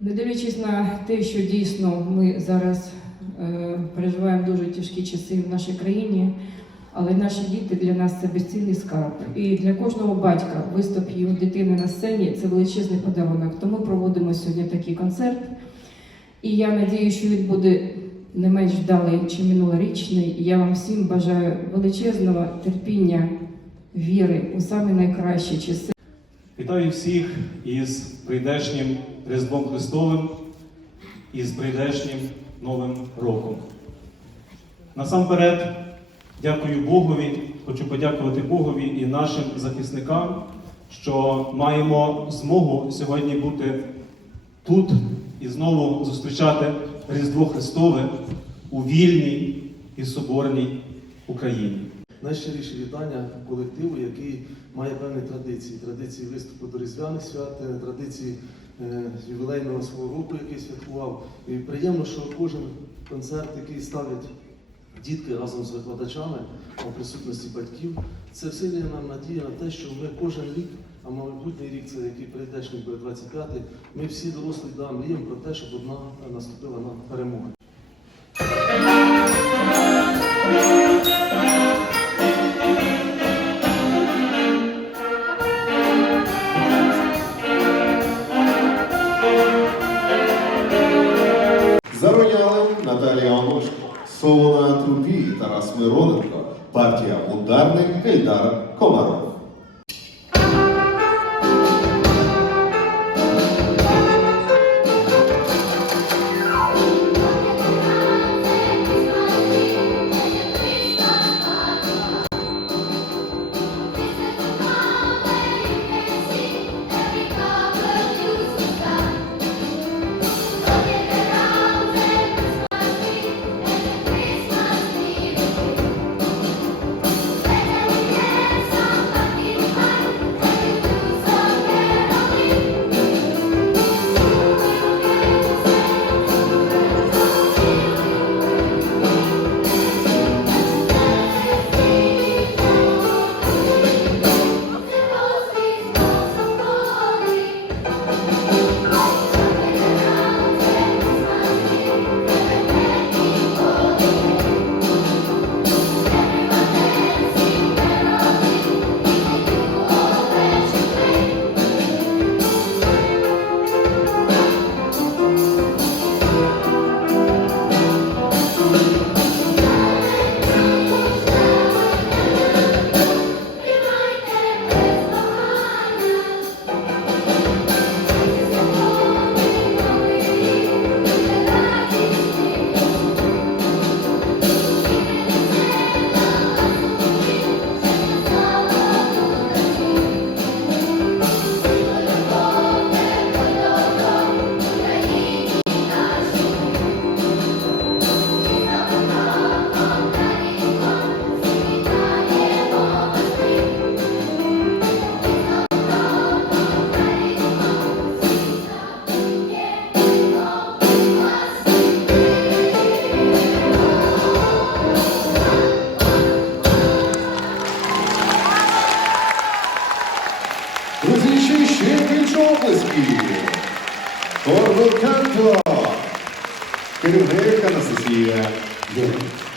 Не дивлячись на те, що дійсно ми зараз е, переживаємо дуже тяжкі часи в нашій країні, але наші діти для нас це безцінний скарб. І для кожного батька виступ його дитини на сцені це величезний подарунок. Тому проводимо сьогодні такий концерт. І я надію, що він буде не менш вдалий, ніж минулорічний. Я вам всім бажаю величезного терпіння, віри у самі найкращі часи. Вітаю всіх із прийдешнім Різдвом Христовим і з прийдешнім Новим роком. Насамперед, дякую Богові, хочу подякувати Богові і нашим захисникам, що маємо змогу сьогодні бути тут і знову зустрічати Різдво Христове у вільній і соборній Україні. Найщиріші вітання колективу, який має певні традиції. Традиції виступу до Різдвяних свят, е, традиції е, ювілейного свого року, який святкував. І приємно, що кожен концерт, який ставлять дітки разом з викладачами у присутності батьків, це вселює нам надія на те, що ми кожен рік, а майбутній рік, це який прийдешній буде 25-й, ми всі дорослі да, мріємо про те, щоб одна наступила на перемогу. Наталія Оношко, соло на трубі Тарас Мироненко, партія ударник Ельдар Комаров. Zaleski. Torvo Canto. Pero rekan asesina. Yeah.